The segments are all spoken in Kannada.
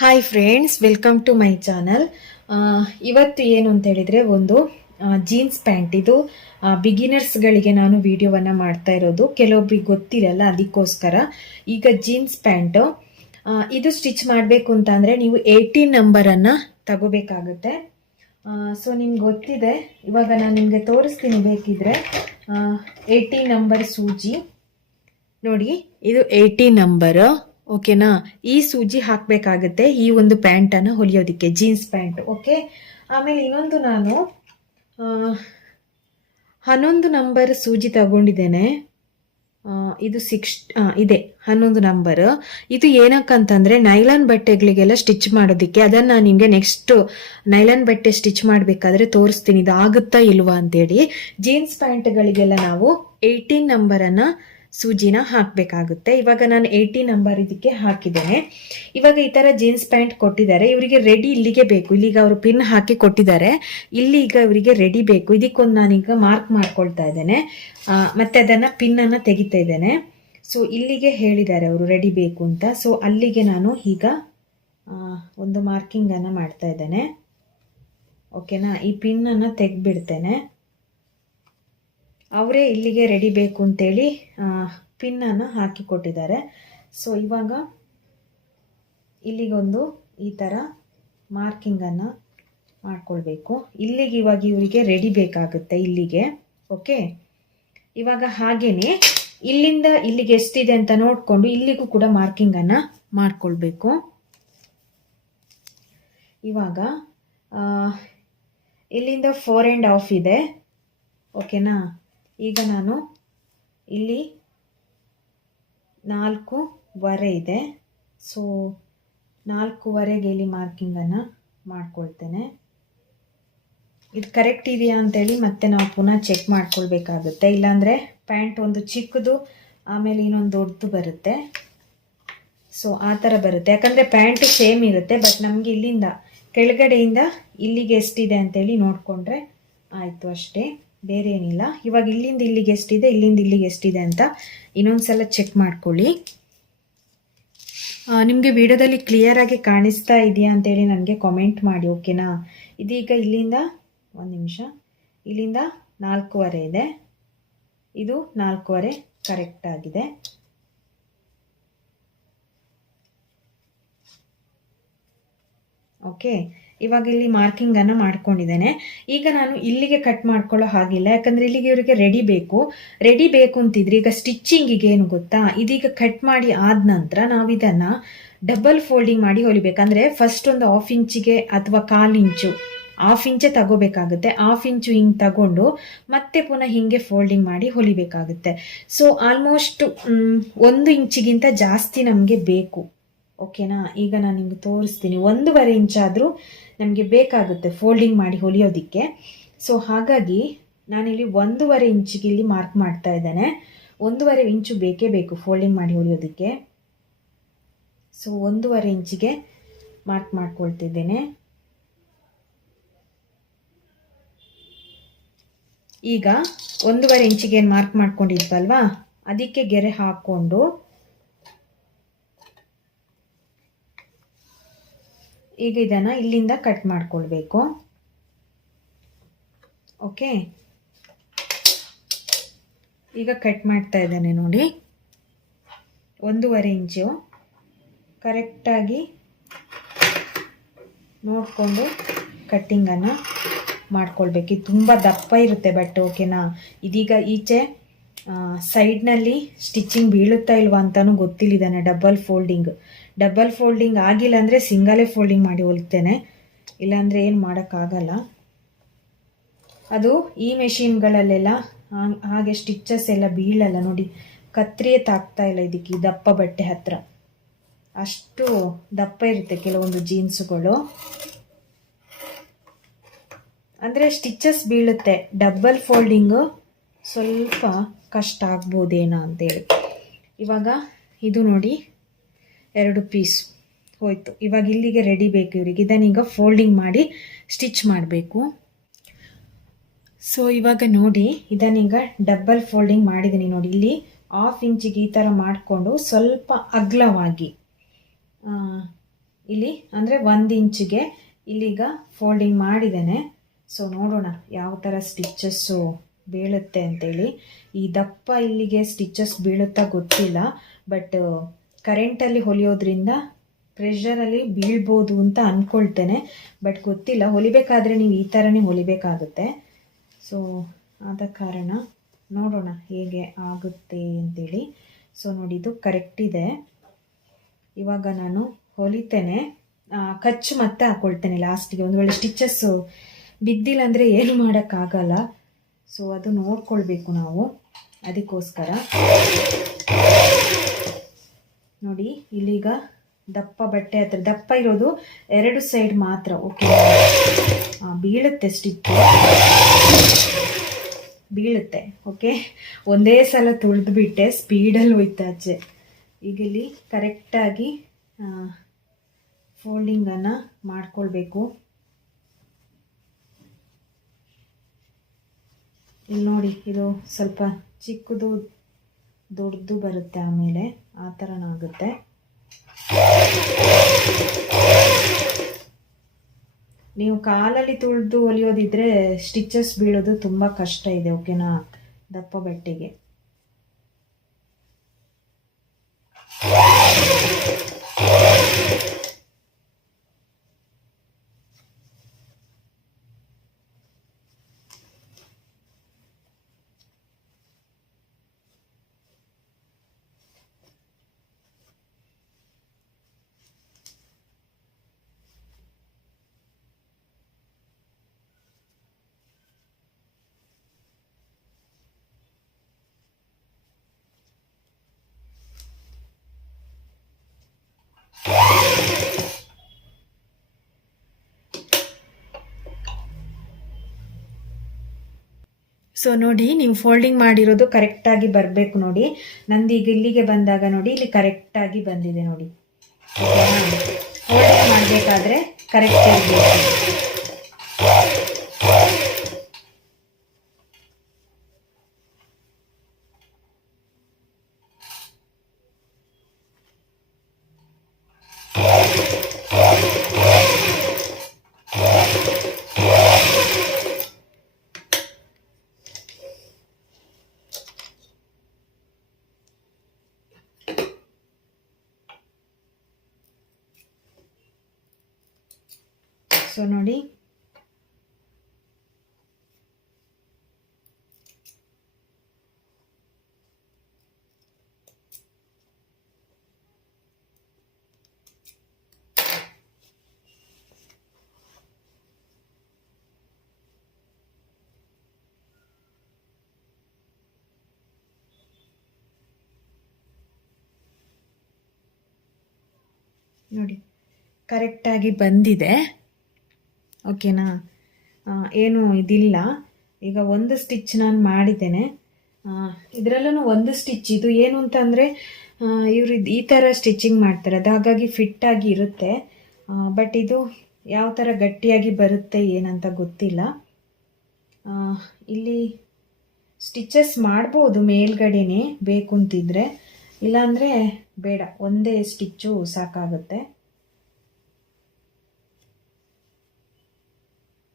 Hi friends, welcome to my channel. ಇವತ್ತು ಏನು ಅಂತ ಹೇಳಿದರೆ ಒಂದು ಜೀನ್ಸ್ ಪ್ಯಾಂಟ್. ಇದು ಬಿಗಿನರ್ಸ್ಗಳಿಗೆ ನಾನು ವಿಡಿಯೋವನ್ನು ಮಾಡ್ತಾ ಇರೋದು. ಕೆಲವೊಬ್ರಿಗೆ ಗೊತ್ತಿರಲ್ಲ, ಅದಕ್ಕೋಸ್ಕರ. ಈಗ ಜೀನ್ಸ್ ಪ್ಯಾಂಟು ಇದು ಸ್ಟಿಚ್ ಮಾಡಬೇಕು ಅಂತ ಅಂದರೆ ನೀವು 18 ನಂಬರನ್ನು ತಗೋಬೇಕಾಗುತ್ತೆ. ಸೊ ನಿಮ್ಗೆ ಗೊತ್ತಿದೆ, ಇವಾಗ ನಾನು ನಿಮಗೆ ತೋರಿಸ್ತೀನಿ ಬೇಕಿದ್ರೆ. 18 ನಂಬರ್ ಸೂಜಿ ನೋಡಿ, ಇದು 18 ನಂಬರ್. ಓಕೆನಾ? ಈ ಸೂಜಿ ಹಾಕಬೇಕಾಗುತ್ತೆ ಈ ಒಂದು ಪ್ಯಾಂಟನ್ನು ಹೊಲಿಯೋದಕ್ಕೆ, ಜೀನ್ಸ್ ಪ್ಯಾಂಟ್. ಓಕೆ, ಆಮೇಲೆ ಇನ್ನೊಂದು ನಾನು 11 ನಂಬರ್ ಸೂಜಿ ತಗೊಂಡಿದ್ದೇನೆ. ಇದು ಇದೆ 11 ನಂಬರ್. ಇದು ಏನಕ್ಕಂತಂದರೆ ನೈಲಾನ್ ಬಟ್ಟೆಗಳಿಗೆಲ್ಲ ಸ್ಟಿಚ್ ಮಾಡೋದಕ್ಕೆ. ಅದನ್ನು ನಾನು ನಿಮಗೆ ನೆಕ್ಸ್ಟ್ ನೈಲಾನ್ ಬಟ್ಟೆ ಸ್ಟಿಚ್ ಮಾಡಬೇಕಾದ್ರೆ ತೋರಿಸ್ತೀನಿ, ಇದು ಆಗುತ್ತಾ ಇಲ್ವಾ ಅಂತೇಳಿ. ಜೀನ್ಸ್ ಪ್ಯಾಂಟ್ಗಳಿಗೆಲ್ಲ ನಾವು 18 ನಂಬರನ್ನು ಸೂಜಿನ ಹಾಕಬೇಕಾಗುತ್ತೆ. ಇವಾಗ ನಾನು 18 ನಂಬರ್ ಇದಕ್ಕೆ ಹಾಕಿದ್ದೇನೆ. ಇವಾಗ ಈ ಥರ ಜೀನ್ಸ್ ಪ್ಯಾಂಟ್ ಕೊಟ್ಟಿದ್ದಾರೆ. ಇವರಿಗೆ ರೆಡಿ ಇಲ್ಲಿಗೆ ಬೇಕು. ಇಲ್ಲಿಗ ಅವರು ಪಿನ್ ಹಾಕಿ ಕೊಟ್ಟಿದ್ದಾರೆ. ಇಲ್ಲಿ ಈಗ ಇವರಿಗೆ ರೆಡಿ ಬೇಕು. ಇದಕ್ಕೊಂದು ನಾನೀಗ ಮಾರ್ಕ್ ಮಾಡ್ಕೊಳ್ತಾ ಇದ್ದೇನೆ, ಮತ್ತೆ ಅದನ್ನು ಪಿನ್ನನ್ನು ತೆಗಿತಾ ಇದ್ದೇನೆ. ಸೊ ಇಲ್ಲಿಗೆ ಹೇಳಿದ್ದಾರೆ ಅವರು ರೆಡಿ ಬೇಕು ಅಂತ. ಸೊ ಅಲ್ಲಿಗೆ ನಾನು ಈಗ ಒಂದು ಮಾರ್ಕಿಂಗನ್ನು ಮಾಡ್ತಾ ಇದ್ದೇನೆ. ಓಕೆನಾ? ಈ ಪಿನ್ನನ್ನು ತೆಗೆದ್ಬಿಡ್ತೇನೆ. ಅವರೇ ಇಲ್ಲಿಗೆ ರೆಡಿ ಬೇಕು ಅಂತೇಳಿ ಪಿನ್ನನ್ನು ಹಾಕಿ ಕೊಟ್ಟಿದ್ದಾರೆ. ಸೊ ಇವಾಗ ಇಲ್ಲಿಗೊಂದು ಈ ಥರ ಮಾರ್ಕಿಂಗನ್ನು ಮಾಡ್ಕೊಳ್ಬೇಕು. ಇಲ್ಲಿಗೆ ಇವಾಗ ಇವರಿಗೆ ರೆಡಿ ಬೇಕಾಗುತ್ತೆ ಇಲ್ಲಿಗೆ. ಓಕೆ, ಇವಾಗ ಹಾಗೇನೆ ಇಲ್ಲಿಂದ ಇಲ್ಲಿಗೆ ಎಷ್ಟಿದೆ ಅಂತ ನೋಡಿಕೊಂಡು ಇಲ್ಲಿಗೂ ಕೂಡ ಮಾರ್ಕಿಂಗನ್ನು ಮಾಡ್ಕೊಳ್ಬೇಕು. ಇವಾಗ ಇಲ್ಲಿಂದ 4.5 ಇದೆ. ಓಕೆನಾ? ಈಗ ನಾನು ಇಲ್ಲಿ 4.25 ಇದೆ. ಸೊ 4.25ಗೆ ಇಲ್ಲಿ ಮಾರ್ಕಿಂಗನ್ನು ಮಾಡ್ಕೊಳ್ತೇನೆ. ಇದು ಕರೆಕ್ಟ್ ಇದೆಯಾ ಅಂತೇಳಿ ಮತ್ತೆ ನಾವು ಪುನಃ ಚೆಕ್ ಮಾಡ್ಕೊಳ್ಬೇಕಾಗುತ್ತೆ. ಇಲ್ಲಾಂದರೆ ಪ್ಯಾಂಟ್ ಒಂದು ಚಿಕ್ಕದು ಆಮೇಲೆ ಇನ್ನೊಂದು ದೊಡ್ಡದು ಬರುತ್ತೆ. ಸೊ ಆ ಥರ ಬರುತ್ತೆ. ಯಾಕಂದರೆ ಪ್ಯಾಂಟ್ ಸೇಮ್ ಇರುತ್ತೆ, ಬಟ್ ನಮಗೆ ಇಲ್ಲಿಂದ ಕೆಳಗಡೆಯಿಂದ ಇಲ್ಲಿಗೆ ಎಷ್ಟಿದೆ ಅಂತೇಳಿ ನೋಡಿಕೊಂಡ್ರೆ ಆಯಿತು, ಅಷ್ಟೇ, ಬೇರೆ ಏನಿಲ್ಲ. ಇವಾಗ ಇಲ್ಲಿಂದ ಇಲ್ಲಿಗೆ ಎಷ್ಟಿದೆ, ಇಲ್ಲಿಂದ ಇಲ್ಲಿಗೆ ಎಷ್ಟಿದೆ ಅಂತ ಇನ್ನೊಂದು ಸಲ ಚೆಕ್ ಮಾಡ್ಕೊಳ್ಳಿ. ನಿಮಗೆ ವಿಡಿಯೋದಲ್ಲಿ ಕ್ಲಿಯರಾಗಿ ಕಾಣಿಸ್ತಾ ಇದೆಯಾ ಅಂತೇಳಿ ನನಗೆ ಕಾಮೆಂಟ್ ಮಾಡಿ. ಓಕೆನಾ? ಇದೀಗ ಇಲ್ಲಿಂದ ಒಂದು ನಿಮಿಷ, ಇಲ್ಲಿಂದ 4.25 ಇದೆ. ಇದು 4.25 ಕರೆಕ್ಟ್ ಆಗಿದೆ. ಓಕೆ, ಇವಾಗ ಇಲ್ಲಿ ಮಾರ್ಕಿಂಗನ್ನು ಮಾಡ್ಕೊಂಡಿದ್ದೇನೆ. ಈಗ ನಾನು ಇಲ್ಲಿಗೆ ಕಟ್ ಮಾಡ್ಕೊಳ್ಳೋ ಹಾಗಿಲ್ಲ, ಯಾಕಂದರೆ ಇಲ್ಲಿಗೆ ಇವರಿಗೆ ರೆಡಿ ಬೇಕು ಅಂತಿದ್ರೆ. ಈಗ ಸ್ಟಿಚ್ಚಿಂಗಿಗೆ ಏನು ಗೊತ್ತಾ, ಇದೀಗ ಕಟ್ ಮಾಡಿ ಆದ ನಂತರ ನಾವು ಇದನ್ನು ಡಬಲ್ ಫೋಲ್ಡಿಂಗ್ ಮಾಡಿ ಹೊಲಿಬೇಕಂದ್ರೆ ಫಸ್ಟ್ ಒಂದು 1/2 ಇಂಚಿಗೆ ಅಥವಾ 1/4 ಇಂಚು, 1/2 ಇಂಚೆ ತಗೋಬೇಕಾಗುತ್ತೆ. 1/2 ಇಂಚು ಹಿಂಗೆ ತಗೊಂಡು ಮತ್ತೆ ಪುನಃ ಹಿಂಗೆ ಫೋಲ್ಡಿಂಗ್ ಮಾಡಿ ಹೊಲಿಬೇಕಾಗುತ್ತೆ. ಸೊ ಆಲ್ಮೋಸ್ಟ್ 1 ಇಂಚಿಗಿಂತ ಜಾಸ್ತಿ ನಮಗೆ ಬೇಕು. ಓಕೆನಾ? ಈಗ ನಾನು ನಿಮ್ಗೆ ತೋರಿಸ್ತೀನಿ. 1.5 ಇಂಚಾದರೂ ನಮಗೆ ಬೇಕಾಗುತ್ತೆ ಫೋಲ್ಡಿಂಗ್ ಮಾಡಿ ಹೊಲಿಯೋದಕ್ಕೆ. ಸೊ ಹಾಗಾಗಿ ನಾನಿಲ್ಲಿ 1.5 ಇಂಚಿಗೆ ಇಲ್ಲಿ ಮಾರ್ಕ್ ಮಾಡ್ತಾ ಇದ್ದೇನೆ. 1.5 ಇಂಚು ಬೇಕೇ ಬೇಕು ಫೋಲ್ಡಿಂಗ್ ಮಾಡಿ ಹೊಲಿಯೋದಕ್ಕೆ. So 1.5 ಇಂಚಿಗೆ mark ಮಾಡ್ಕೊಳ್ತಿದ್ದೇನೆ. ಈಗ 1.5 ಇಂಚಿಗೆ ಏನು ಮಾರ್ಕ್ ಮಾಡ್ಕೊಂಡಿದ್ವಲ್ವಾ, ಅದಕ್ಕೆ ಗೆರೆ ಹಾಕ್ಕೊಂಡು ಈಗ ಇದನ್ನು ಇಲ್ಲಿಂದ ಕಟ್ ಮಾಡ್ಕೊಳ್ಬೇಕು. ಓಕೆ, ಈಗ ಕಟ್ ಮಾಡ್ತಾ ಇದ್ದೇನೆ ನೋಡಿ. 1.5 ಇಂಚು ಕರೆಕ್ಟಾಗಿ ನೋಡಿಕೊಂಡು ಕಟ್ಟಿಂಗನ್ನು ಮಾಡ್ಕೊಳ್ಬೇಕು. ಇದು ತುಂಬ ದಪ್ಪ ಇರುತ್ತೆ ಬಟ್. ಓಕೆನಾ? ಇದೀಗ ಈಚೆ ಸೈಡ್ನಲ್ಲಿ ಸ್ಟಿಚ್ಚಿಂಗ್ ಬೀಳುತ್ತಾ ಇಲ್ವಾ ಅಂತಲೂ ಗೊತ್ತಿಲ್ಲ. ಇದನ್ನು ಡಬಲ್ ಫೋಲ್ಡಿಂಗ್ ಆಗಿಲ್ಲ ಅಂದರೆ ಸಿಂಗಲೇ ಫೋಲ್ಡಿಂಗ್ ಮಾಡಿ ಹೊಲಿತೇನೆ, ಇಲ್ಲಾಂದರೆ ಏನು ಮಾಡೋಕ್ಕಾಗಲ್ಲ. ಅದು ಈ ಮೆಷಿನ್ಗಳಲ್ಲೆಲ್ಲ ಹಾಗೆ ಸ್ಟಿಚಸ್ ಎಲ್ಲ ಬೀಳಲ್ಲ ನೋಡಿ. ಕತ್ರಿಯೇ ತಾಗ್ತಾ ಇಲ್ಲ ಇದಕ್ಕೆ, ದಪ್ಪ ಬಟ್ಟೆ ಹತ್ರ ಅಷ್ಟು ದಪ್ಪ ಇರುತ್ತೆ ಕೆಲವೊಂದು ಜೀನ್ಸುಗಳು. ಅಂದರೆ ಸ್ಟಿಚಸ್ ಬೀಳುತ್ತೆ. ಡಬಲ್ ಫೋಲ್ಡಿಂಗು ಸ್ವಲ್ಪ ಕಷ್ಟ ಆಗ್ಬೋದೇನೋ ಅಂತೇಳಿ. ಇವಾಗ ಇದು ನೋಡಿ 2 ಪೀಸ್ ಹೋಯ್ತು. ಇವಾಗ ಇಲ್ಲಿಗೆ ರೆಡಿ ಬೇಕು ಇವರಿಗೆ. ಇದನ್ನೀಗ ಫೋಲ್ಡಿಂಗ್ ಮಾಡಿ ಸ್ಟಿಚ್ ಮಾಡಬೇಕು. ಸೊ ಇವಾಗ ನೋಡಿ, ಇದನ್ನೀಗ ಡಬಲ್ ಫೋಲ್ಡಿಂಗ್ ಮಾಡಿದ್ದೀನಿ ನೋಡಿ. ಇಲ್ಲಿ 1/2 ಇಂಚಿಗೆ ಈ ಥರ ಮಾಡಿಕೊಂಡು ಸ್ವಲ್ಪ ಅಗಲವಾಗಿ ಇಲ್ಲಿ ಅಂದರೆ 1 ಇಂಚಿಗೆ ಇಲ್ಲಿಗ ಫೋಲ್ಡಿಂಗ್ ಮಾಡಿದ್ದೇನೆ. ಸೊ ನೋಡೋಣ ಯಾವ ಥರ ಸ್ಟಿಚಸ್ಸು ಬೀಳುತ್ತೆ ಅಂತೇಳಿ. ಈ ದಪ್ಪ ಇಲ್ಲಿಗೆ ಸ್ಟಿಚಸ್ ಬೀಳುತ್ತಾ ಗೊತ್ತಿಲ್ಲ, ಬಟ್ ಕರೆಂಟಲ್ಲಿ ಹೊಲಿಯೋದ್ರಿಂದ ಪ್ರೆಷರಲ್ಲಿ ಬೀಳ್ಬೋದು ಅಂತ ಅಂದ್ಕೊಳ್ತೇನೆ, ಬಟ್ ಗೊತ್ತಿಲ್ಲ. ಹೊಲಿಬೇಕಾದ್ರೆ ನೀವು ಈ ಥರನೇ ಹೊಲಿಬೇಕಾಗುತ್ತೆ. ಸೊ ಆದ ಕಾರಣ ನೋಡೋಣ ಹೇಗೆ ಆಗುತ್ತೆ ಅಂತೇಳಿ. ಸೊ ನೋಡಿ, ಇದು ಕರೆಕ್ಟ್ ಇದೆ. ಇವಾಗ ನಾನು ಹೊಲಿತೇನೆ, ಕಚ್ಚು ಮತ್ತೆ ಹಾಕ್ಕೊಳ್ತೇನೆ ಲಾಸ್ಟಿಗೆ. ಒಂದು ವೇಳೆ ಸ್ಟಿಚಸ್ಸು ಬಿದ್ದಿಲ್ಲ ಅಂದರೆ ಏನು ಮಾಡೋಕ್ಕಾಗಲ್ಲ. ಸೊ ಅದು ನೋಡ್ಕೊಳ್ಬೇಕು ನಾವು, ಅದಕ್ಕೋಸ್ಕರ. ನೋಡಿ ಇಲ್ಲೀಗ ದಪ್ಪ ಬಟ್ಟೆ ಹತ್ರ ದಪ್ಪ ಇರೋದು 2 ಸೈಡ್ ಮಾತ್ರ. ಓಕೆ, ಬೀಳುತ್ತೆ, ಸ್ಟಿಚ್ ಬೀಳುತ್ತೆ. ಓಕೆ, ಒಂದೇ ಸಲ ತುಳಿದ್ಬಿಟ್ಟೆ, ಸ್ಪೀಡಲ್ಲಿ ಹೋಯ್ತಾಚೆ. ಈಗ ಇಲ್ಲಿ ಕರೆಕ್ಟಾಗಿ ಫೋಲ್ಡಿಂಗನ್ನು ಮಾಡ್ಕೊಳ್ಬೇಕು. ಇಲ್ಲಿ ನೋಡಿ, ಇದು ಸ್ವಲ್ಪ ಚಿಕ್ಕದು ದೊಡ್ಡದು ಬರುತ್ತೆ, ಆಮೇಲೆ ಆ ಥರನಾಗುತ್ತೆ. ನೀವು ಕಾಲಲ್ಲಿ ತುಳಿದು ಹೊಲಿಯೋದಿದ್ರೆ ಸ್ಟಿಚಸ್ ಬೀಳೋದು ತುಂಬ ಕಷ್ಟ ಇದೆ. ಓಕೆನಾ, ದಪ್ಪ ಬಟ್ಟೆಗೆ. ಸೊ ನೋಡಿ, ನೀವು ಫೋಲ್ಡಿಂಗ್ ಮಾಡಿರೋದು ಕರೆಕ್ಟಾಗಿ ಬರಬೇಕು ನೋಡಿ. ನಂದು ಈಗ ಇಲ್ಲಿಗೆ ಬಂದಾಗ ನೋಡಿ, ಇಲ್ಲಿ ಕರೆಕ್ಟಾಗಿ ಬಂದಿದೆ ನೋಡಿ. ಫೋಲ್ಡಿಂಗ್ ಮಾಡಬೇಕಾದ್ರೆ ಕರೆಕ್ಟ್ ಇರಬೇಕು. ಸೊ ನೋಡಿ, ನೋಡಿ ಕರೆಕ್ಟಾಗಿ ಬಂದಿದೆ. ಓಕೆನಾ, ಏನು ಇದಿಲ್ಲ. ಈಗ ಒಂದು ಸ್ಟಿಚ್ ನಾನು ಮಾಡಿದ್ದೇನೆ, ಇದರಲ್ಲೂ ಒಂದು ಸ್ಟಿಚ್. ಇದು ಏನು ಅಂತಂದರೆ, ಇವರು ಈ ಥರ ಸ್ಟಿಚಿಂಗ್ ಮಾಡ್ತಾರೆ, ಅದು ಹಾಗಾಗಿ ಫಿಟ್ಟಾಗಿ ಇರುತ್ತೆ. ಬಟ್ ಇದು ಯಾವ ಥರ ಗಟ್ಟಿಯಾಗಿ ಬರುತ್ತೆ ಏನಂತ ಗೊತ್ತಿಲ್ಲ. ಇಲ್ಲಿ ಸ್ಟಿಚಸ್ ಮಾಡ್ಬೋದು ಮೇಲ್ಗಡೆನೇ ಬೇಕು ಅಂತಿದ್ರೆ, ಇಲ್ಲಾಂದರೆ ಬೇಡ, ಒಂದೇ ಸ್ಟಿಚ್ಚು ಸಾಕಾಗುತ್ತೆ.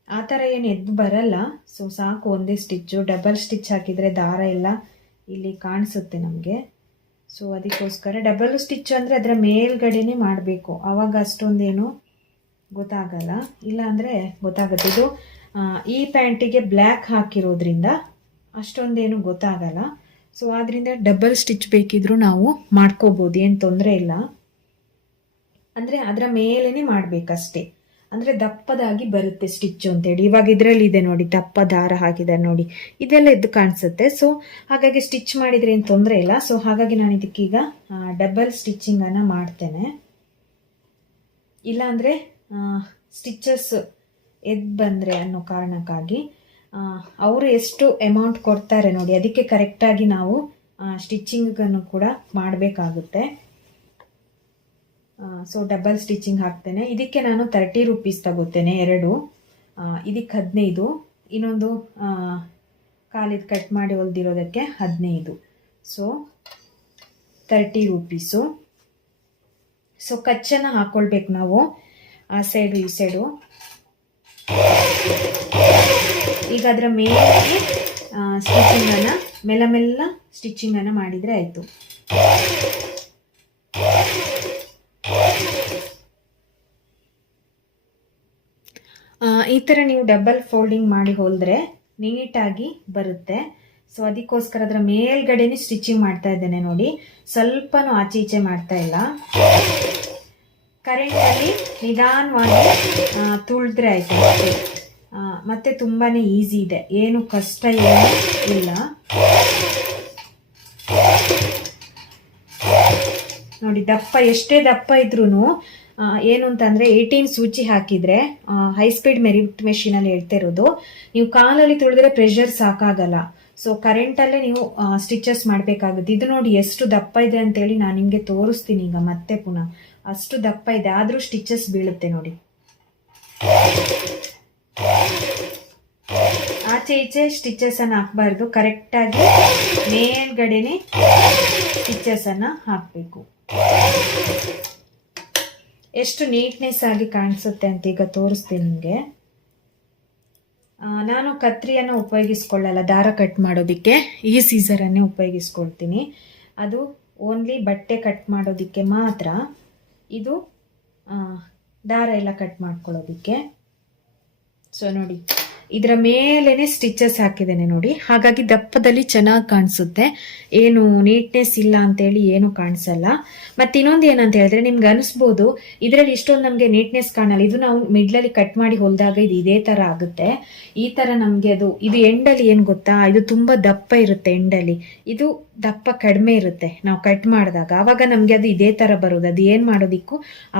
ಆ ಥರ ಏನು ಎದ್ದು ಬರಲ್ಲ. ಸೊ ಸಾಕು, ಒಂದೇ ಸ್ಟಿಚ್ಚು. ಡಬಲ್ ಸ್ಟಿಚ್ ಹಾಕಿದರೆ ದಾರ ಎಲ್ಲ ಇಲ್ಲಿ ಕಾಣಿಸುತ್ತೆ ನಮಗೆ. ಸೊ ಅದಕ್ಕೋಸ್ಕರ ಡಬಲ್ ಸ್ಟಿಚ್ ಅಂದರೆ ಅದರ ಮೇಲ್ಗಡೆನೇ ಮಾಡಬೇಕು, ಆವಾಗ ಅಷ್ಟೊಂದೇನು ಗೊತ್ತಾಗಲ್ಲ. ಇಲ್ಲಾಂದರೆ ಗೊತ್ತಾಗುತ್ತೆ. ಇದು ಈ ಪ್ಯಾಂಟಿಗೆ ಬ್ಲ್ಯಾಕ್ ಹಾಕಿರೋದ್ರಿಂದ ಅಷ್ಟೊಂದೇನು ಗೊತ್ತಾಗಲ್ಲ. ಸೊ ಆದ್ದರಿಂದ ಡಬಲ್ ಸ್ಟಿಚ್ ಬೇಕಿದ್ರೂ ನಾವು ಮಾಡ್ಕೋಬೋದು, ಏನು ತೊಂದರೆ ಇಲ್ಲ. ಅಂದರೆ ಅದರ ಮೇಲೇ ಮಾಡಬೇಕಷ್ಟೇ, ಅಂದರೆ ದಪ್ಪದಾಗಿ ಬರುತ್ತೆ ಸ್ಟಿಚ್ಚು ಅಂತೇಳಿ. ಇವಾಗ ಇದರಲ್ಲಿ ಇದೆ ನೋಡಿ, ದಪ್ಪ ದಾರ ಹಾಕಿದ್ದಾರೆ ನೋಡಿ, ಇದೆಲ್ಲ ಎದ್ದು ಕಾಣಿಸುತ್ತೆ. ಸೊ ಹಾಗಾಗಿ ಸ್ಟಿಚ್ ಮಾಡಿದರೆ ಏನು ತೊಂದರೆ ಇಲ್ಲ. ಸೊ ಹಾಗಾಗಿ ನಾನು ಇದಕ್ಕೀಗ ಡಬಲ್ ಸ್ಟಿಚ್ಚಿಂಗನ್ನು ಮಾಡ್ತೇನೆ. ಇಲ್ಲಾಂದರೆ ಸ್ಟಿಚಸ್ ಎದ್ದು ಬಂದರೆ ಅನ್ನೋ ಕಾರಣಕ್ಕಾಗಿ ಅವರು ಎಷ್ಟು ಅಮೌಂಟ್ ಕೊಡ್ತಾರೆ ನೋಡಿ, ಅದಕ್ಕೆ ಕರೆಕ್ಟಾಗಿ ನಾವು ಸ್ಟಿಚ್ಚಿಂಗನ್ನು ಕೂಡ ಮಾಡಬೇಕಾಗುತ್ತೆ. ಸೊ ಡಬಲ್ ಸ್ಟಿಚಿಂಗ್ ಹಾಕ್ತೇನೆ. ಇದಕ್ಕೆ ನಾನು 30 ರೂಪೀಸ್ ತಗೋತೇನೆ, 2. ಇದಕ್ಕೆ 15, ಇನ್ನೊಂದು ಕಾಲಿದು ಕಟ್ ಮಾಡಿ ಹೊಲ್ದಿರೋದಕ್ಕೆ 15. So 30 rupees. ಸೊ ಕಚ್ಚನ್ನು ಹಾಕ್ಕೊಳ್ಬೇಕು ನಾವು ಆ ಸೈಡು ಈ ಸೈಡು. ಈಗ ಅದರ ಮೇಲೆ ಸ್ಟಿಚಿಂಗನ್ನು ಮೆಲ್ಲ ಸ್ಟಿಚಿಂಗನ್ನು ಮಾಡಿದರೆ ಆಯಿತು. ಈ ಥರ ನೀವು ಡಬಲ್ ಫೋಲ್ಡಿಂಗ್ ಮಾಡಿ ಹೊಲಿದ್ರೆ ನೀಟಾಗಿ ಬರುತ್ತೆ. ಸೊ ಅದಕ್ಕೋಸ್ಕರ ಅದರ ಮೇಲ್ಗಡೆನೇ ಸ್ಟಿಚಿಂಗ್ ಮಾಡ್ತಾ ಇದ್ದೇನೆ ನೋಡಿ, ಸ್ವಲ್ಪನೂ ಆಚೆ ಈಚೆ ಮಾಡ್ತಾ ಇಲ್ಲ. ಕರೆಂಟಲ್ಲಿ ನಿಧಾನವಾಗಿ ತುಳಿದ್ರೆ ಆಯಿತು. ಮತ್ತೆ ತುಂಬಾ ಈಸಿ ಇದೆ, ಏನು ಕಷ್ಟ ಏನೂ ಇಲ್ಲ ನೋಡಿ. ದಪ್ಪ ಎಷ್ಟೇ ದಪ್ಪ ಇದ್ರೂ ಏನು ಅಂತಂದರೆ 18 ಸೂಚಿ ಹಾಕಿದರೆ ಹೈ ಸ್ಪೀಡ್ ಮೆರಿಟ್ ಮೆಷಿನಲ್ಲಿ ಹೇಳ್ತಾ ಇರೋದು, ನೀವು ಕಾಲಲ್ಲಿ ತುಳಿದ್ರೆ ಪ್ರೆಷರ್ ಸಾಕಾಗಲ್ಲ. ಸೊ ಕರೆಂಟಲ್ಲೇ ನೀವು ಸ್ಟಿಚಸ್ ಮಾಡಬೇಕಾಗುತ್ತೆ. ಇದು ನೋಡಿ ಎಷ್ಟು ದಪ್ಪ ಇದೆ ಅಂತೇಳಿ ನಾನು ನಿಮಗೆ ತೋರಿಸ್ತೀನಿ ಈಗ ಮತ್ತೆ ಪುನಃ. ಅಷ್ಟು ದಪ್ಪ ಇದೆ, ಆದರೂ ಸ್ಟಿಚಸ್ ಬೀಳುತ್ತೆ ನೋಡಿ. ಆಚೆ ಈಚೆ ಸ್ಟಿಚಸನ್ನು ಹಾಕಬಾರ್ದು, ಕರೆಕ್ಟಾಗಿ ಮೇಲ್ಗಡೆನೆ ಸ್ಟಿಚಸನ್ನು ಹಾಕಬೇಕು. ಎಷ್ಟು ನೀಟ್ನೆಸ್ ಆಗಿ ಕಾಣಿಸುತ್ತೆ ಅಂತ ಈಗ ತೋರಿಸ್ತೀನಿ ನಿಮಗೆ. ನಾನು ಕತ್ರಿಯನ್ನು ಉಪಯೋಗಿಸ್ಕೊಳ್ಳಲ್ಲ ದಾರ ಕಟ್ ಮಾಡೋದಕ್ಕೆ, ಈ ಸೀಸರನ್ನೇ ಉಪಯೋಗಿಸ್ಕೊಳ್ತೀನಿ. ಅದು ಓನ್ಲಿ ಬಟ್ಟೆ ಕಟ್ ಮಾಡೋದಕ್ಕೆ ಮಾತ್ರ, ಇದು ದಾರ ಎಲ್ಲ ಕಟ್ ಮಾಡ್ಕೊಳ್ಳೋದಕ್ಕೆ. ಸೊ ನೋಡಿ, ಇದರ ಮೇಲೇನೆ ಸ್ಟಿಚಸ್ ಹಾಕಿದ್ದೇನೆ ನೋಡಿ, ಹಾಗಾಗಿ ದಪ್ಪದಲ್ಲಿ ಚೆನ್ನಾಗಿ ಕಾಣಿಸುತ್ತೆ, ಏನು ನೀಟ್ನೆಸ್ ಇಲ್ಲ ಅಂತೇಳಿ ಏನು ಕಾಣಿಸಲ್ಲ. ಮತ್ತೆ ಇನ್ನೊಂದು ಏನಂತ ಹೇಳಿದ್ರೆ ನಿಮ್ಗೆ ಅನಿಸ್ಬೋದು ಇದರಲ್ಲಿ ಇಷ್ಟೊಂದು ನಮಗೆ ನೀಟ್ನೆಸ್ ಕಾಣಲ್ಲ, ಇದು ನಾವು ಮಿಡ್ಲಲ್ಲಿ ಕಟ್ ಮಾಡಿ ಹೊಲಿದಾಗ ಇದು ಇದೇ ಥರ ಆಗುತ್ತೆ. ಈ ಥರ ನಮಗೆ ಇದು ಎಂಡಲ್ಲಿ ಏನು ಗೊತ್ತಾ, ಇದು ತುಂಬ ದಪ್ಪ ಇರುತ್ತೆ ಎಂಡಲ್ಲಿ, ಇದು ದಪ್ಪ ಕಡಿಮೆ ಇರುತ್ತೆ ನಾವು ಕಟ್ ಮಾಡಿದಾಗ, ಆವಾಗ ನಮಗೆ ಅದು ಇದೇ ಥರ ಬರೋದು, ಅದು ಏನು ಮಾಡೋದಿಕ್ಕೂ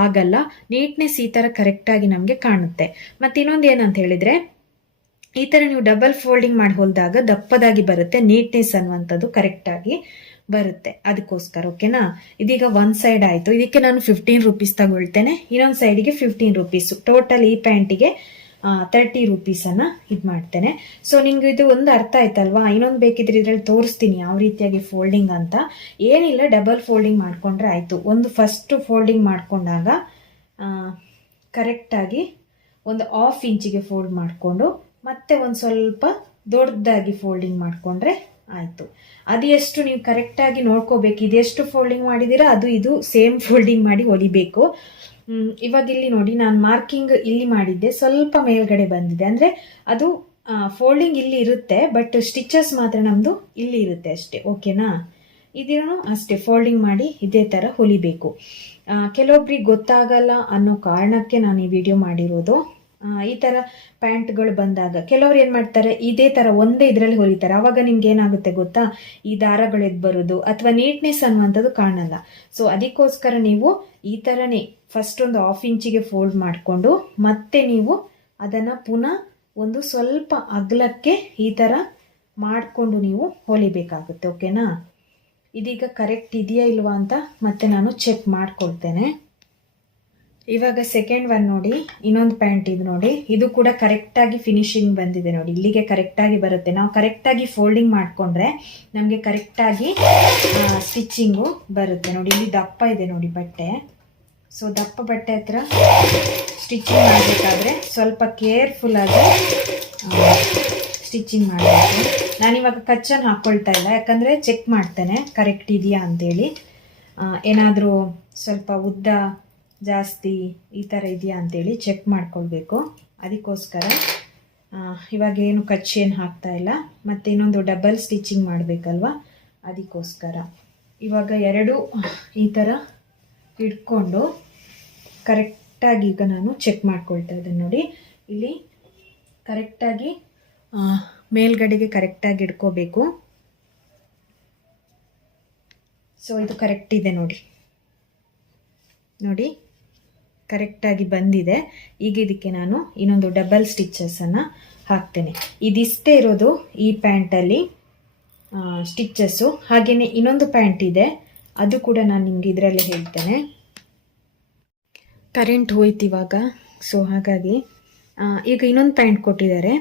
ಆಗಲ್ಲ. ನೀಟ್ನೆಸ್ ಈ ಥರ ಕರೆಕ್ಟಾಗಿ ನಮಗೆ ಕಾಣುತ್ತೆ. ಮತ್ತು ಇನ್ನೊಂದು ಏನಂತ ಹೇಳಿದರೆ, ಈ ಥರ ನೀವು ಡಬಲ್ ಫೋಲ್ಡಿಂಗ್ ಮಾಡಿ ಹೊಲಿದಾಗ ದಪ್ಪದಾಗಿ ಬರುತ್ತೆ, ನೀಟ್ನೆಸ್ ಅನ್ನುವಂಥದ್ದು ಕರೆಕ್ಟಾಗಿ ಬರುತ್ತೆ. ಅದಕ್ಕೋಸ್ಕರ ಓಕೆನಾ. ಇದೀಗ ಒಂದು ಸೈಡ್ ಆಯಿತು, ಇದಕ್ಕೆ ನಾನು 15 ರೂಪೀಸ್ ತಗೊಳ್ತೇನೆ, ಇನ್ನೊಂದು ಸೈಡಿಗೆ 15 ರೂಪೀಸು, ಟೋಟಲ್ ಈ ಪ್ಯಾಂಟಿಗೆ 30 ರೂಪೀಸನ್ನು ಇದು ಮಾಡ್ತೇನೆ. ಸೊ ನಿಮ್ಗೆ ಇದು ಒಂದು ಅರ್ಥ ಆಯ್ತಲ್ವಾ. ಇನ್ನೊಂದು ಬೇಕಿದ್ರೆ ಇದರಲ್ಲಿ ತೋರಿಸ್ತೀನಿ ಯಾವ ರೀತಿಯಾಗಿ ಫೋಲ್ಡಿಂಗ್ ಅಂತ. ಏನಿಲ್ಲ, ಡಬಲ್ ಫೋಲ್ಡಿಂಗ್ ಮಾಡಿಕೊಂಡ್ರೆ ಆಯಿತು. ಒಂದು ಫಸ್ಟ್ ಫೋಲ್ಡಿಂಗ್ ಮಾಡಿಕೊಂಡಾಗ ಕರೆಕ್ಟಾಗಿ ಒಂದು 1/2 ಇಂಚಿಗೆ ಫೋಲ್ಡ್ ಮಾಡಿಕೊಂಡು ಮತ್ತೆ ಒಂದು ಸ್ವಲ್ಪ ದೊಡ್ಡದಾಗಿ ಫೋಲ್ಡಿಂಗ್ ಮಾಡಿಕೊಂಡ್ರೆ ಆಯಿತು. ಅದು ಎಷ್ಟು ನೀವು ಕರೆಕ್ಟಾಗಿ ನೋಡ್ಕೋಬೇಕು, ಇದೆಷ್ಟು ಫೋಲ್ಡಿಂಗ್ ಮಾಡಿದ್ದೀರಾ ಅದು ಇದು ಸೇಮ್ ಫೋಲ್ಡಿಂಗ್ ಮಾಡಿ ಹೊಲಿಬೇಕು. ಇವಾಗ ಇಲ್ಲಿ ನೋಡಿ, ನಾನು ಮಾರ್ಕಿಂಗ್ ಇಲ್ಲಿ ಮಾಡಿದ್ದೆ, ಸ್ವಲ್ಪ ಮೇಲ್ಗಡೆ ಬಂದಿದೆ, ಅಂದರೆ ಅದು ಫೋಲ್ಡಿಂಗ್ ಇಲ್ಲಿ ಇರುತ್ತೆ, ಬಟ್ ಸ್ಟಿಚಸ್ ಮಾತ್ರ ನಮ್ಮದು ಇಲ್ಲಿ ಇರುತ್ತೆ ಅಷ್ಟೇ. ಓಕೆನಾ. ಇದನ್ನು ಅಷ್ಟೇ ಫೋಲ್ಡಿಂಗ್ ಮಾಡಿ ಇದೇ ಥರ ಹೊಲಿಬೇಕು. ಕೆಲವೊಬ್ರಿಗೆ ಗೊತ್ತಾಗಲ್ಲ ಅನ್ನೋ ಕಾರಣಕ್ಕೆ ನಾನು ಈ ವಿಡಿಯೋ ಮಾಡಿರೋದು. ಈ ಥರ ಪ್ಯಾಂಟ್ಗಳು ಬಂದಾಗ ಕೆಲವ್ರು ಏನು ಮಾಡ್ತಾರೆ, ಇದೇ ಥರ ಒಂದೇ ಇದರಲ್ಲಿ ಹೊಲಿತಾರೆ, ಆವಾಗ ನಿಮ್ಗೆ ಏನಾಗುತ್ತೆ ಗೊತ್ತಾ, ಈ ದಾರಗಳು ಎದ್ದು ಬರೋದು ಅಥವಾ ನೀಟ್ನೆಸ್ ಅನ್ನುವಂಥದ್ದು ಕಾಣಲ್ಲ. ಸೊ ಅದಕ್ಕೋಸ್ಕರ ನೀವು ಈ ಥರನೇ ಫಸ್ಟ್ ಒಂದು 1/2 ಇಂಚಿಗೆ ಫೋಲ್ಡ್ ಮಾಡಿಕೊಂಡು ಮತ್ತೆ ನೀವು ಅದನ್ನು ಪುನಃ ಒಂದು ಸ್ವಲ್ಪ ಅಗಲಕ್ಕೆ ಈ ಥರ ಮಾಡಿಕೊಂಡು ನೀವು ಹೊಲಿಬೇಕಾಗುತ್ತೆ. ಓಕೆನಾ. ಇದೀಗ ಕರೆಕ್ಟ್ ಇದೆಯಾ ಇಲ್ವಾ ಅಂತ ಮತ್ತೆ ನಾನು ಚೆಕ್ ಮಾಡ್ಕೊಳ್ತೇನೆ. ಇವಾಗ ಸೆಕೆಂಡ್ ಒನ್ ನೋಡಿ, ಇನ್ನೊಂದು ಪ್ಯಾಂಟ್ ಇದು ನೋಡಿ, ಇದು ಕೂಡ ಕರೆಕ್ಟಾಗಿ ಫಿನಿಶಿಂಗ್ ಬಂದಿದೆ ನೋಡಿ, ಇಲ್ಲಿಗೆ ಕರೆಕ್ಟಾಗಿ ಬರುತ್ತೆ. ನಾವು ಕರೆಕ್ಟಾಗಿ ಫೋಲ್ಡಿಂಗ್ ಮಾಡಿಕೊಂಡ್ರೆ ನಮಗೆ ಕರೆಕ್ಟಾಗಿ ಸ್ಟಿಚ್ಚಿಂಗು ಬರುತ್ತೆ ನೋಡಿ. ಇಲ್ಲಿ ದಪ್ಪ ಇದೆ ನೋಡಿ ಬಟ್ಟೆ. ಸೊ ದಪ್ಪ ಬಟ್ಟೆ ಹತ್ರ ಸ್ಟಿಚಿಂಗ್ ಮಾಡಬೇಕಾದ್ರೆ ಸ್ವಲ್ಪ ಕೇರ್ಫುಲ್ಲಾಗಿ ಸ್ಟಿಚಿಂಗ್ ಮಾಡಬೇಕು. ನಾನಿವಾಗ ಕಚ್ಚನ್ನು ಹಾಕ್ಕೊಳ್ತಾ ಇಲ್ಲ, ಯಾಕಂದರೆ ಚೆಕ್ ಮಾಡ್ತೇನೆ ಕರೆಕ್ಟ್ ಇದೆಯಾ ಅಂತೇಳಿ. ಏನಾದರೂ ಸ್ವಲ್ಪ ಉದ್ದ ಜಾಸ್ತಿ ಈ ಥರ ಇದೆಯಾ ಅಂತೇಳಿ ಚೆಕ್ ಮಾಡ್ಕೊಳ್ಬೇಕು. ಅದಕ್ಕೋಸ್ಕರ ಇವಾಗ ಏನು ಕಚ್ಚೇನು ಹಾಕ್ತಾ ಇಲ್ಲ. ಮತ್ತು ಇನ್ನೊಂದು ಡಬಲ್ ಸ್ಟಿಚಿಂಗ್ ಮಾಡಬೇಕಲ್ವ, ಅದಕ್ಕೋಸ್ಕರ ಇವಾಗ ಎರಡು ಈ ಥರ ಇಟ್ಕೊಂಡು ಕರೆಕ್ಟಾಗಿ ಈಗ ನಾನು ಚೆಕ್ ಮಾಡ್ಕೊಳ್ತಾ ಇದ್ದೇನೆ ನೋಡಿ. ಇಲ್ಲಿ ಕರೆಕ್ಟಾಗಿ ಮೇಲ್ಗಡೆಗೆ ಕರೆಕ್ಟಾಗಿ ಇಟ್ಕೋಬೇಕು. ಸೊ ಇದು ಕರೆಕ್ಟ್ ಇದೆ ನೋಡಿ, ನೋಡಿ ಕರೆಕ್ಟಾಗಿ ಬಂದಿದೆ. ಈಗ ಇದಕ್ಕೆ ನಾನು ಇನ್ನೊಂದು ಡಬಲ್ ಸ್ಟಿಚಸನ್ನು ಹಾಕ್ತೇನೆ. ಇದಿಷ್ಟೇ ಇರೋದು ಈ ಪ್ಯಾಂಟಲ್ಲಿ ಸ್ಟಿಚಸ್ಸು. ಹಾಗೆಯೇ ಇನ್ನೊಂದು ಪ್ಯಾಂಟ್ ಇದೆ, ಅದು ಕೂಡ ನಾನು ನಿಮಗೆ ಇದರಲ್ಲಿ ಹೇಳ್ತೇನೆ. ಕರೆಂಟ್ ಹೋಯ್ತು ಇವಾಗ, ಸೊ ಹಾಗಾಗಿ ಈಗ ಇನ್ನೊಂದು ಪ್ಯಾಂಟ್ ಕೊಟ್ಟಿದ್ದಾರೆ.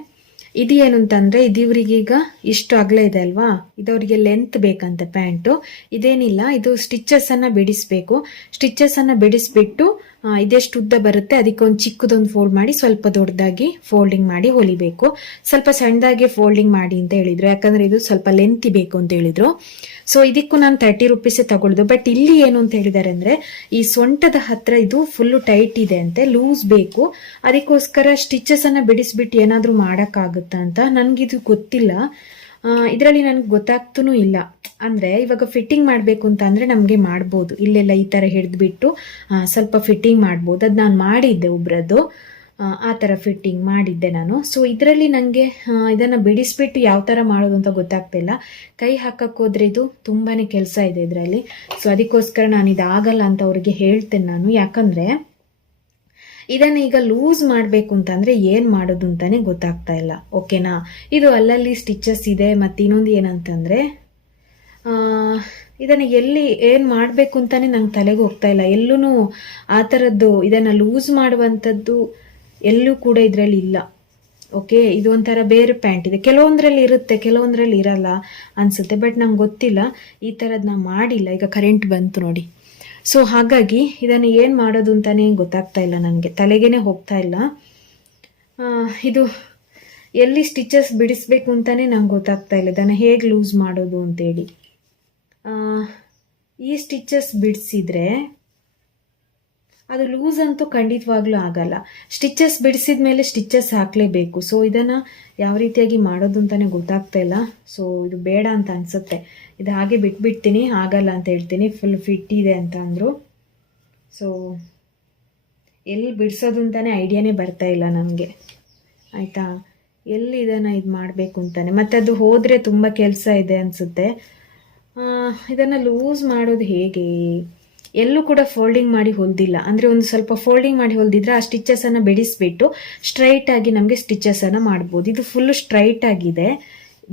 ಇದು ಏನು ಅಂತಂದರೆ ಇದು ಇವರಿಗೀಗ ಇಷ್ಟು ಅಗಲ ಇದೆ ಅಲ್ವಾ, ಇದವರಿಗೆ ಲೆಂತ್ ಬೇಕಂತೆ ಪ್ಯಾಂಟು. ಇದೇನಿಲ್ಲ, ಇದು ಸ್ಟಿಚಸ್ಸನ್ನು ಬಿಡಿಸ್ಬೇಕು. ಸ್ಟಿಚಸ್ಸನ್ನು ಬಿಡಿಸ್ಬಿಟ್ಟು ಇದೆಷ್ಟು ಉದ್ದ ಬರುತ್ತೆ ಅದಕ್ಕೆ ಒಂದು ಚಿಕ್ಕದೊಂದು ಫೋಲ್ಡ್ ಮಾಡಿ ಸ್ವಲ್ಪ ದೊಡ್ಡದಾಗಿ ಫೋಲ್ಡಿಂಗ್ ಮಾಡಿ ಹೊಲಿಬೇಕು. ಸ್ವಲ್ಪ ಸಣ್ಣದಾಗಿ ಫೋಲ್ಡಿಂಗ್ ಮಾಡಿ ಅಂತ ಹೇಳಿದ್ರು, ಯಾಕಂದರೆ ಇದು ಸ್ವಲ್ಪ ಲೆಂತಿ ಬೇಕು ಅಂತ ಹೇಳಿದ್ರು. ಸೊ ಇದಕ್ಕೂ ನಾನು 30 ರೂಪೀಸೇ ತಗೊಳ್ಳೋದು. ಬಟ್ ಇಲ್ಲಿ ಏನು ಅಂತ ಹೇಳಿದ್ದಾರೆ ಅಂದರೆ ಈ ಸೊಂಟದ ಹತ್ರ ಇದು ಫುಲ್ಲು ಟೈಟ್ ಇದೆ ಅಂತೆ, ಲೂಸ್ ಬೇಕು. ಅದಕ್ಕೋಸ್ಕರ ಸ್ಟಿಚಸ್ಸನ್ನು ಬಿಡಿಸ್ಬಿಟ್ಟು ಏನಾದರೂ ಮಾಡೋಕ್ಕಾಗುತ್ತಾ ಅಂತ ನನಗಿದು ಗೊತ್ತಿಲ್ಲ. ಇದರಲ್ಲಿ ನನಗೆ ಗೊತ್ತಾಗ್ತೂ ಇಲ್ಲ. ಅಂದರೆ ಇವಾಗ ಫಿಟ್ಟಿಂಗ್ ಮಾಡಬೇಕು ಅಂತ ಅಂದರೆ ನಮಗೆ ಮಾಡ್ಬೋದು, ಇಲ್ಲೆಲ್ಲ ಈ ಥರ ಹಿಡಿದ್ಬಿಟ್ಟು ಸ್ವಲ್ಪ ಫಿಟ್ಟಿಂಗ್ ಮಾಡ್ಬೋದು. ಅದು ನಾನು ಮಾಡಿದ್ದೆ ಒಬ್ರದ್ದು, ಆ ಥರ ಫಿಟ್ಟಿಂಗ್ ಮಾಡಿದ್ದೆ ನಾನು. ಸೊ ಇದರಲ್ಲಿ ನನಗೆ ಇದನ್ನು ಬಿಡಿಸ್ಬಿಟ್ಟು ಯಾವ ಥರ ಮಾಡೋದು ಅಂತ ಗೊತ್ತಾಗ್ತಿಲ್ಲ. ಕೈ ಹಾಕಕ್ಕೆ ಹೋದ್ರೆ ಇದು ತುಂಬಾ ಕೆಲಸ ಇದೆ ಇದರಲ್ಲಿ. ಸೊ ಅದಕ್ಕೋಸ್ಕರ ನಾನು ಇದಾಗಲ್ಲ ಅಂತ ಅವ್ರಿಗೆ ಹೇಳ್ತೇನೆ ನಾನು. ಯಾಕಂದರೆ ಇದನ್ನು ಈಗ ಲೂಸ್ ಮಾಡಬೇಕು ಅಂತಂದರೆ ಏನು ಮಾಡೋದು ಅಂತಲೇ ಗೊತ್ತಾಗ್ತಾ ಇಲ್ಲ. ಓಕೆನಾ, ಇದು ಅಲ್ಲಲ್ಲಿ ಸ್ಟಿಚಸ್ ಇದೆ. ಮತ್ತು ಇನ್ನೊಂದು ಏನಂತಂದರೆ ಇದನ್ನು ಎಲ್ಲಿ ಏನು ಮಾಡಬೇಕು ಅಂತಲೇ ನಂಗೆ ತಲೆಗೆ ಹೋಗ್ತಾ ಇಲ್ಲ. ಎಲ್ಲೂ ಆ ಥರದ್ದು ಇದನ್ನು ಲೂಸ್ ಮಾಡುವಂಥದ್ದು ಎಲ್ಲೂ ಕೂಡ ಇದರಲ್ಲಿ ಇಲ್ಲ. ಓಕೆ, ಇದು ಒಂಥರ ಬೇರೆ ಪ್ಯಾಂಟ್ ಇದೆ. ಕೆಲವೊಂದರಲ್ಲಿ ಇರುತ್ತೆ, ಕೆಲವೊಂದರಲ್ಲಿ ಇರಲ್ಲ ಅನಿಸುತ್ತೆ. ಬಟ್ ನಂಗೆ ಗೊತ್ತಿಲ್ಲ, ಈ ಥರದ್ದು ನಾನು ಮಾಡಿಲ್ಲ. ಈಗ ಕರೆಂಟ್ ಬಂತು ನೋಡಿ. ಸೊ ಹಾಗಾಗಿ ಇದನ್ನು ಏನು ಮಾಡೋದು ಅಂತಲೇ ಗೊತ್ತಾಗ್ತಾ ಇಲ್ಲ ನನಗೆ, ತಲೆಗೇ ಹೋಗ್ತಾ ಇಲ್ಲ. ಇದು ಎಲ್ಲಿ ಸ್ಟಿಚಸ್ ಬಿಡಿಸ್ಬೇಕು ಅಂತಲೇ ನಂಗೆ ಗೊತ್ತಾಗ್ತಾ ಇಲ್ಲ, ಇದನ್ನು ಹೇಗೆ ಲೂಸ್ ಮಾಡೋದು ಅಂತೇಳಿ. ಈ ಸ್ಟಿಚಸ್ ಬಿಡಿಸಿದ್ರೆ ಅದು ಲೂಸ್ ಅಂತೂ ಖಂಡಿತವಾಗ್ಲೂ ಆಗಲ್ಲ. ಸ್ಟಿಚಸ್ ಬಿಡಿಸಿದ ಮೇಲೆ ಸ್ಟಿಚಸ್ ಹಾಕಲೇಬೇಕು. ಸೊ ಇದನ್ನು ಯಾವ ರೀತಿಯಾಗಿ ಮಾಡೋದು ಅಂತಲೇ ಗೊತ್ತಾಗ್ತಾ ಇಲ್ಲ. ಸೊ ಇದು ಬೇಡ ಅಂತ ಅನಿಸುತ್ತೆ, ಇದು ಹಾಗೆ ಬಿಟ್ಬಿಡ್ತೀನಿ, ಆಗಲ್ಲ ಅಂತ ಹೇಳ್ತೀನಿ. ಫುಲ್ ಫಿಟ್ ಇದೆ ಅಂತ ಅಂದರು. ಸೊ ಎಲ್ಲಿ ಬಿಡಿಸೋದು ಅಂತಲೇ ಐಡಿಯಾನೇ ಬರ್ತಾ ಇಲ್ಲ ನನಗೆ, ಆಯಿತಾ. ಎಲ್ಲಿ ಇದನ್ನು ಇದು ಮಾಡಬೇಕು ಅಂತಾನೆ, ಮತ್ತು ಅದು ಹೋದರೆ ತುಂಬ ಕೆಲಸ ಇದೆ ಅನಿಸುತ್ತೆ. ಇದನ್ನು ಲೂಸ್ ಮಾಡೋದು ಹೇಗೆ? ಎಲ್ಲೂ ಕೂಡ ಫೋಲ್ಡಿಂಗ್ ಮಾಡಿ ಹೊಲ್ದಿಲ್ಲ. ಅಂದರೆ ಒಂದು ಸ್ವಲ್ಪ ಫೋಲ್ಡಿಂಗ್ ಮಾಡಿ ಹೊಲ್ದಿದ್ರೆ ಆ ಸ್ಟಿಚಸನ್ನು ಬಿಡಿಸ್ಬಿಟ್ಟು ಸ್ಟ್ರೈಟಾಗಿ ನಮಗೆ ಸ್ಟಿಚಸನ್ನು ಮಾಡ್ಬೋದು. ಇದು ಫುಲ್ಲು ಸ್ಟ್ರೈಟ್ ಆಗಿದೆ,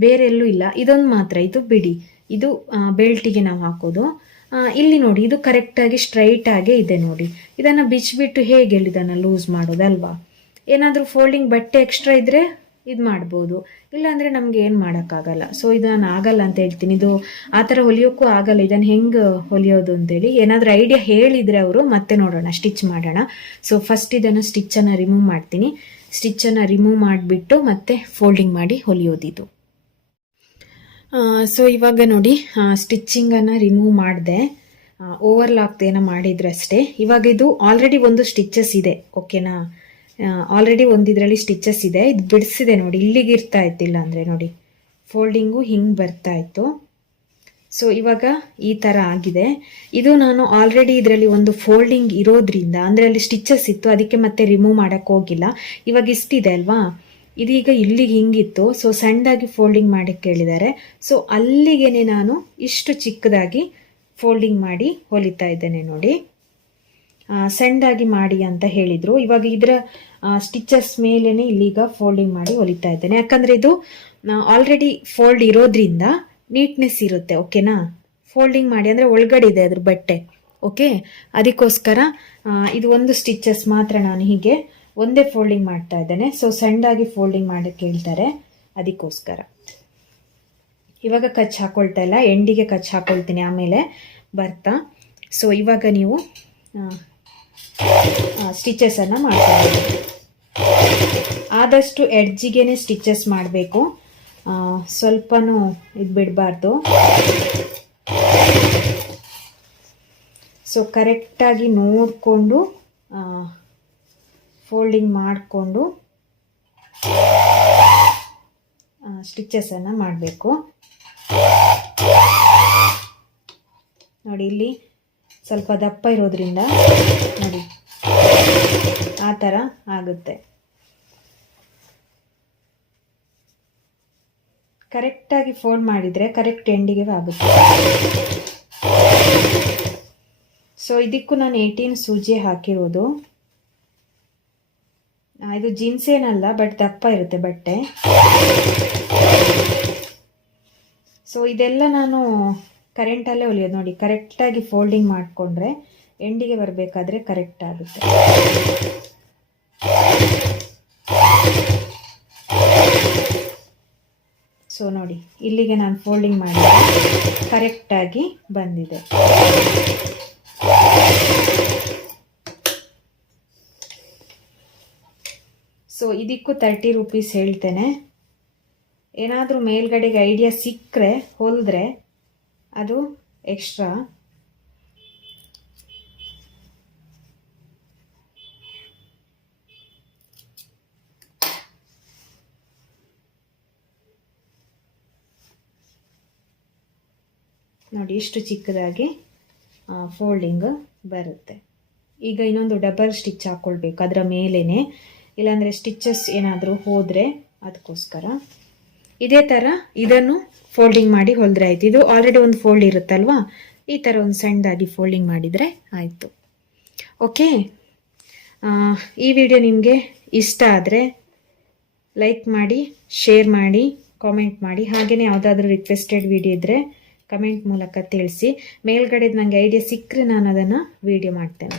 ಬೇರೆ ಎಲ್ಲೂ ಇಲ್ಲ. ಇದೊಂದು ಮಾತ್ರ ಇದು ಬಿಡಿ, ಇದು ಬೆಲ್ಟಿಗೆ ನಾವು ಹಾಕೋದು. ಇಲ್ಲಿ ನೋಡಿ, ಇದು ಕರೆಕ್ಟಾಗಿ ಸ್ಟ್ರೈಟಾಗೇ ಇದೆ ನೋಡಿ. ಇದನ್ನು ಬಿಚ್ಚಿಬಿಟ್ಟು ಹೇಗೆ ಇದನ್ನು ಲೂಸ್ ಮಾಡೋದಲ್ವಾ? ಏನಾದರೂ ಫೋಲ್ಡಿಂಗ್ ಬಟ್ಟೆ ಎಕ್ಸ್ಟ್ರಾ ಇದ್ದರೆ ಇದು ಮಾಡ್ಬೋದು, ಇಲ್ಲಾಂದರೆ ನಮಗೆ ಏನು ಮಾಡೋಕ್ಕಾಗಲ್ಲ. ಸೊ ಇದನ್ನು ಆಗಲ್ಲ ಅಂತ ಹೇಳ್ತೀನಿ. ಇದು ಆ ಥರ ಹೊಲಿಯೋಕ್ಕೂ ಆಗಲ್ಲ. ಇದನ್ನು ಹೆಂಗೆ ಹೊಲಿಯೋದು ಅಂತೇಳಿ ಏನಾದರೂ ಐಡಿಯಾ ಹೇಳಿದರೆ ಅವರು ಮತ್ತೆ ನೋಡೋಣ, ಸ್ಟಿಚ್ ಮಾಡೋಣ. ಸೊ ಫಸ್ಟ್ ಇದನ್ನು ಸ್ಟಿಚ್ಚನ್ನು ರಿಮೂವ್ ಮಾಡ್ತೀನಿ. ಸ್ಟಿಚ್ಚನ್ನು ರಿಮೂವ್ ಮಾಡಿಬಿಟ್ಟು ಮತ್ತೆ ಫೋಲ್ಡಿಂಗ್ ಮಾಡಿ ಹೊಲಿಯೋದಿದು. ಸೊ ಇವಾಗ ನೋಡಿ, ಸ್ಟಿಚ್ಚಿಂಗನ್ನು ರಿಮೂವ್ ಮಾಡಿದೆ, ಓವರ್ಲಾಕ್ ಏನೋ ಮಾಡಿದ್ರೆ ಅಷ್ಟೇ. ಇವಾಗ ಇದು ಆಲ್ರೆಡಿ ಒಂದು ಸ್ಟಿಚಸ್ ಇದೆ, ಓಕೆನಾ. ಆಲ್ರೆಡಿ ಒಂದಿದ್ರಲ್ಲಿ ಸ್ಟಿಚಸ್ ಇದೆ. ಇದು ಬಿಡಿಸಿದೆ ನೋಡಿ, ಇಲ್ಲಿಗೆ ಇರ್ತಾ ಇತ್ತಿಲ್ಲ ಅಂದರೆ ನೋಡಿ, ಫೋಲ್ಡಿಂಗು ಹಿಂಗೆ ಬರ್ತಾ ಇತ್ತು. ಸೊ ಇವಾಗ ಈ ಥರ ಆಗಿದೆ. ಇದು ನಾನು ಆಲ್ರೆಡಿ ಇದರಲ್ಲಿ ಒಂದು ಫೋಲ್ಡಿಂಗ್ ಇರೋದ್ರಿಂದ, ಅಂದರೆ ಅಲ್ಲಿ ಸ್ಟಿಚಸ್ ಇತ್ತು, ಅದಕ್ಕೆ ಮತ್ತೆ ರಿಮೂವ್ ಮಾಡೋಕ್ಕೆ ಹೋಗಿಲ್ಲ. ಇವಾಗ ಇಷ್ಟಿದೆ ಅಲ್ವಾ, ಇದೀಗ ಇಲ್ಲಿಗೆ ಹಿಂಗಿತ್ತು. ಸೊ ಸಣ್ಣದಾಗಿ ಫೋಲ್ಡಿಂಗ್ ಮಾಡೋಕ್ಕೆ ಹೇಳಿದ್ದಾರೆ. ಸೊ ಅಲ್ಲಿಗೆ ನಾನು ಇಷ್ಟು ಚಿಕ್ಕದಾಗಿ ಫೋಲ್ಡಿಂಗ್ ಮಾಡಿ ಹೊಲಿತಾ ಇದ್ದೇನೆ ನೋಡಿ. ಸಣ್ಣದಾಗಿ ಮಾಡಿ ಅಂತ ಹೇಳಿದರು. ಇವಾಗ ಇದರ ಸ್ಟಿಚಸ್ ಮೇಲೇ ಇಲ್ಲಿಗ ಫೋಲ್ಡಿಂಗ್ ಮಾಡಿ ಹೊಲಿತಾ ಇದ್ದೇನೆ. ಯಾಕಂದರೆ ಇದು ಆಲ್ರೆಡಿ ಫೋಲ್ಡ್ ಇರೋದ್ರಿಂದ ನೀಟ್ನೆಸ್ ಇರುತ್ತೆ, ಓಕೆನಾ. ಫೋಲ್ಡಿಂಗ್ ಮಾಡಿ ಅಂದರೆ ಒಳಗಡೆ ಇದೆ ಅದ್ರ ಬಟ್ಟೆ, ಓಕೆ. ಅದಕ್ಕೋಸ್ಕರ ಇದು ಒಂದು ಸ್ಟಿಚಸ್ ಮಾತ್ರ ನಾನು ಹೀಗೆ ಒಂದೇ ಫೋಲ್ಡಿಂಗ್ ಮಾಡ್ತಾ ಇದ್ದೇನೆ. ಸೊ ಸಣ್ಣದಾಗಿ ಫೋಲ್ಡಿಂಗ್ ಮಾಡೋಕ್ಕೆ ಹೇಳ್ತಾರೆ, ಅದಕ್ಕೋಸ್ಕರ. ಇವಾಗ ಕಚ್ ಹಾಕೊಳ್ತಾ ಇಲ್ಲ, ಎಂಡಿಗೆ ಕಚ್ ಹಾಕೊಳ್ತೀನಿ ಆಮೇಲೆ ಬರ್ತಾ. ಸೊ ಇವಾಗ ನೀವು ಸ್ಟಿಚಸನ್ನು ಮಾಡ್ಕೊಳ್ಳಿ. ಆದಷ್ಟು ಎಡ್ಜಿಗೆ ಸ್ಟಿಚಸ್ ಮಾಡಬೇಕು, ಸ್ವಲ್ಪನೂ ಇದು ಬಿಡಬಾರ್ದು. ಸೊ ಕರೆಕ್ಟಾಗಿ ನೋಡಿಕೊಂಡು ಫೋಲ್ಡಿಂಗ್ ಮಾಡಿಕೊಂಡು ಸ್ಟಿಚಸನ್ನು ಮಾಡಬೇಕು ನೋಡಿ. ಇಲ್ಲಿ ಸ್ವಲ್ಪ ದಪ್ಪ ಇರೋದ್ರಿಂದ ನೋಡಿ ಆ ಥರ ಆಗುತ್ತೆ. ಕರೆಕ್ಟಾಗಿ ಫೋಲ್ಡ್ ಮಾಡಿದರೆ ಕರೆಕ್ಟ್ ಎಂಡಿಗೆ ಆಗುತ್ತೆ. ಸೊ ಇದಕ್ಕೂ ನಾನು 18 ಸೂಜಿ ಹಾಕಿರೋದು. ಇದು ಜೀನ್ಸ್ ಏನಲ್ಲ, ಬಟ್ ದಪ್ಪ ಇರುತ್ತೆ ಬಟ್ಟೆ. ಸೊ ಇದೆಲ್ಲ ನಾನು ಕರೆಂಟಲ್ಲೇ ಹೊಲಿಯೋದು ನೋಡಿ. ಕರೆಕ್ಟಾಗಿ ಫೋಲ್ಡಿಂಗ್ ಮಾಡಿಕೊಂಡ್ರೆ ಎಂಡಿಗೆ ಬರಬೇಕಾದ್ರೆ ಕರೆಕ್ಟ್ ಆಗುತ್ತೆ. ನೋಡಿ ಇಲ್ಲಿಗೆ ನಾನು ಫೋಲ್ಡಿಂಗ್ ಮಾಡಿದ್ರೆ ಕರೆಕ್ಟಾಗಿ ಬಂದಿದೆ. ಸೊ ಇದಕ್ಕೂ 30 ರೂಪೀಸ್ ಹೇಳ್ತೇನೆ. ಏನಾದರೂ ಮೇಲ್ಗಡೆಗೆ ಐಡಿಯಾ ಸಿಕ್ಕರೆ ಹೊಲಿದ್ರೆ ಅದು ಎಕ್ಸ್ಟ್ರಾ. ನೋಡಿ ಇಷ್ಟು ಚಿಕ್ಕದಾಗಿ ಫೋಲ್ಡಿಂಗ್ ಬರುತ್ತೆ. ಈಗ ಇನ್ನೊಂದು ಡಬಲ್ ಸ್ಟಿಚ್ ಹಾಕ್ಕೊಳ್ಬೇಕು ಅದರ ಮೇಲೇ, ಇಲ್ಲಾಂದರೆ ಸ್ಟಿಚಸ್ ಏನಾದರೂ ಹೋದರೆ ಅದಕ್ಕೋಸ್ಕರ. ಇದೇ ಥರ ಇದನ್ನು ಫೋಲ್ಡಿಂಗ್ ಮಾಡಿ ಹೊಲಿದ್ರೆ ಆಯಿತು. ಇದು ಆಲ್ರೆಡಿ ಒಂದು ಫೋಲ್ಡ್ ಇರುತ್ತಲ್ವಾ, ಈ ಥರ ಒಂದು ಸಣ್ಣದಾಗಿ ಫೋಲ್ಡಿಂಗ್ ಮಾಡಿದರೆ ಆಯಿತು. ಓಕೆ, ಈ ವಿಡಿಯೋ ನಿಮಗೆ ಇಷ್ಟ ಆದರೆ ಲೈಕ್ ಮಾಡಿ, ಶೇರ್ ಮಾಡಿ, ಕಾಮೆಂಟ್ ಮಾಡಿ. ಹಾಗೆಯೇ ಯಾವುದಾದ್ರೂ ರಿಕ್ವೆಸ್ಟೆಡ್ ವಿಡಿಯೋ ಇದ್ದರೆ ಕಮೆಂಟ್ ಮೂಲಕ ತಿಳಿಸಿ. ಮೇಲ್ಗಡೆದು ನನಗೆ ಐಡಿಯಾ ಸಿಕ್ಕರೆ ನಾನು ಅದನ್ನು ವಿಡಿಯೋ ಮಾಡ್ತೇನೆ.